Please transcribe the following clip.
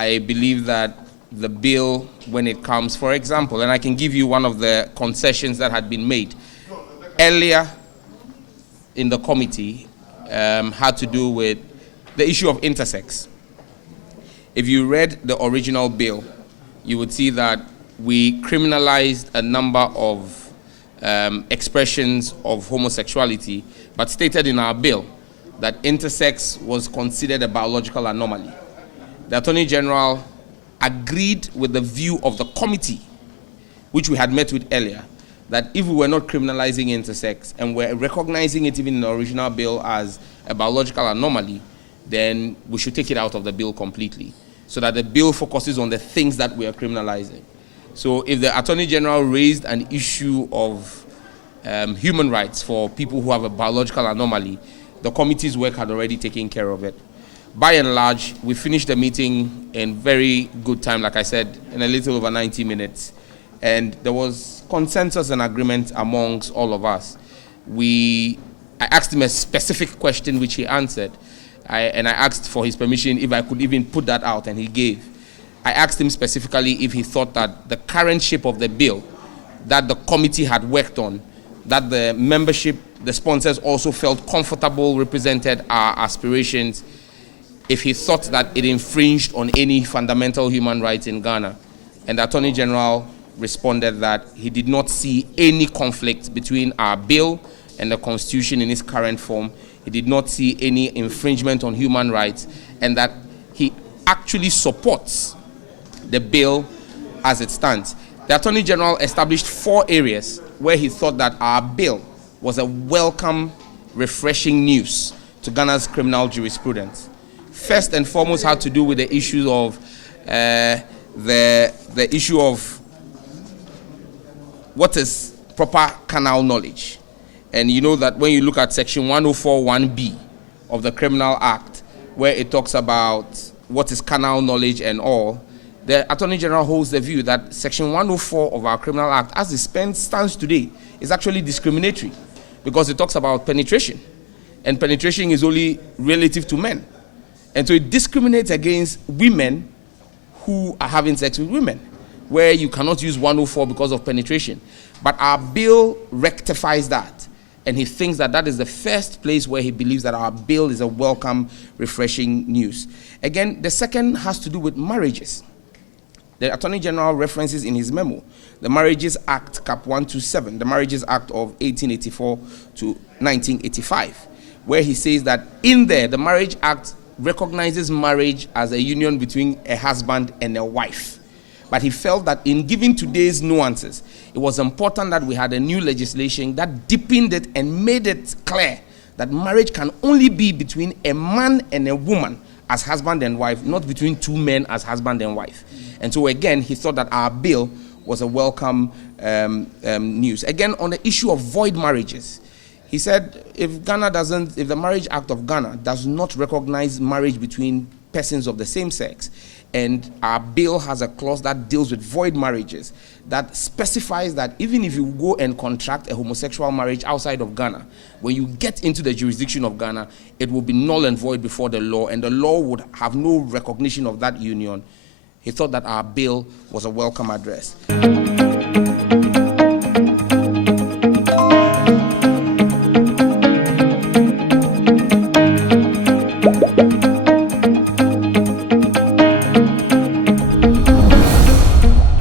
I believe that the bill, when it comes, for example, and I can give you one of the concessions that had been made earlier in the committee, had to do with the issue of intersex. If you read the original bill, you would see that we criminalized a number of expressions of homosexuality, but stated in our bill that intersex was considered a biological anomaly. The Attorney General agreed with the view of the committee, which we had met with earlier, that if we were not criminalizing intersex and were recognizing it even in the original bill as a biological anomaly, then we should take it out of the bill completely, so that the bill focuses on the things that we are criminalizing. So if the Attorney General raised an issue of human rights for people who have a biological anomaly, the committee's work had already taken care of it. By and large, we finished the meeting in very good time, like I said, in a little over 90 minutes. And there was consensus and agreement amongst all of us. I asked him a specific question, which he answered. And I asked for his permission if I could even put that out, and he gave. I asked him specifically if he thought that the current shape of the bill that the committee had worked on, that the membership, the sponsors also felt comfortable represented our aspirations, if he thought that it infringed on any fundamental human rights in Ghana. And the Attorney General responded that he did not see any conflict between our bill and the Constitution in its current form. He did not see any infringement on human rights, and that he actually supports the bill as it stands. The Attorney General established 4 areas where he thought that our bill was a welcome, refreshing news to Ghana's criminal jurisprudence. First and foremost had to do with the issue of the issue of what is proper canal knowledge. And you know that when you look at section 104(1)(b) of the Criminal Act, where it talks about what is canal knowledge and all, the Attorney General holds the view that section 104 of our Criminal Act, as it stands today, is actually discriminatory, because it talks about penetration, and penetration is only relative to men. And so it discriminates against women who are having sex with women, where you cannot use 104 because of penetration. But our bill rectifies that, and he thinks that that is the first place where he believes that our bill is a welcome, refreshing news. Again, the second has to do with marriages. The Attorney General references in his memo the Marriages Act, Cap 127, the Marriages Act of 1884 to 1985, where he says that in there, the Marriage Act recognizes marriage as a union between a husband and a wife. But he felt that in giving today's nuances, it was important that we had a new legislation that deepened it and made it clear that marriage can only be between a man and a woman as husband and wife, not between 2 men as husband and wife. And so again, he thought that our bill was a welcome news. Again, on the issue of void marriages, he said if the Marriage Act of Ghana does not recognize marriage between persons of the same sex, and our bill has a clause that deals with void marriages, that specifies that even if you go and contract a homosexual marriage outside of Ghana, when you get into the jurisdiction of Ghana, it will be null and void before the law, and the law would have no recognition of that union. He thought that our bill was a welcome address.